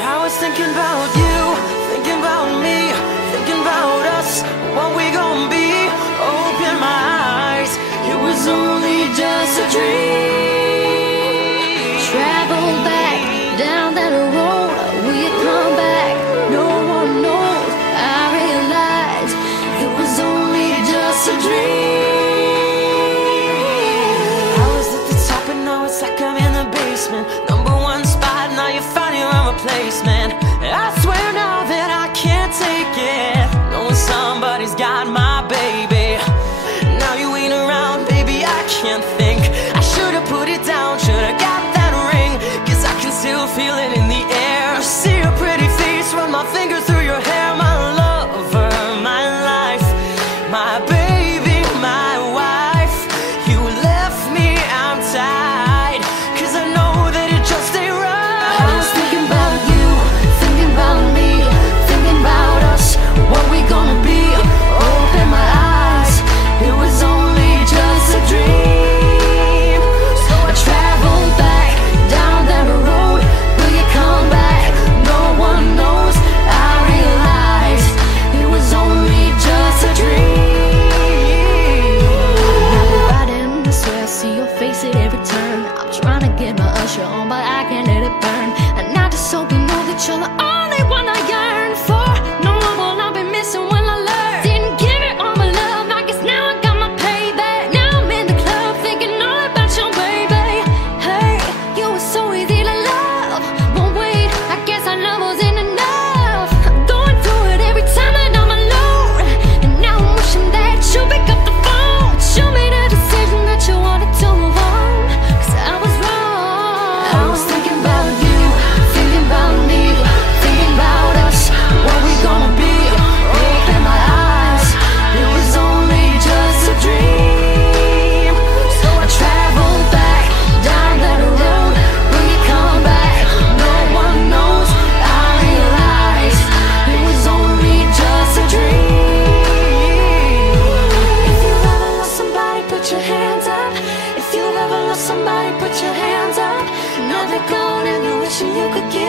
I was thinking about you, thinking about me, thinking about us, what we gon' be. Open my eyes, it was only just a dream. Travel back down that road, will you come back? No one knows. I realized it was only just a dream. I was at the top and now it's like I'm in the basement. Number one spot, now you're finding your replacement. I swear now that I can't take it, knowing somebody's got my baby. Now you ain't around, baby, I can't think. I should've put it down, should've got that ring, 'cause I can still feel it in the air. See your pretty face, run my fingers through your hair. My lover, my life, my baby, my wife. You left me, I'm tied, 'cause I know that it just ain't right. I was thinking about you, thinking about me, thinking about us, what we gonna be. Open my eyes, it was only just a dream. So I traveled back down that road, will you come back? No one knows. I realized it was only just a dream. I've been riding this way, I see your face at every turn. I'm trying to get my usher on, but I can't let it burn. And I just hope you know that you're the only one I yearn for. No one will I be missing when I learn. Didn't give it all my love, I guess now I got my payback. Now I'm in the club thinking all about your baby. Hey, you were so easy to love, but wait, I guess our love wasn't enough. I'm going through it every time that I'm alone, and now I'm wishing that you pick up the phone. Show me the decision that you wanted to move on, 'cause I was wrong. I was thinking about you, thinking about me, thinking about us, what we gonna be. Open my eyes, it was only just a dream. So I traveled back down that road, will you come back? No one knows. I realized it was only just a dream. If you ever lost somebody, put your hands up. If you ever lost somebody, put your hands up. Now they're gone and you're wishing you could give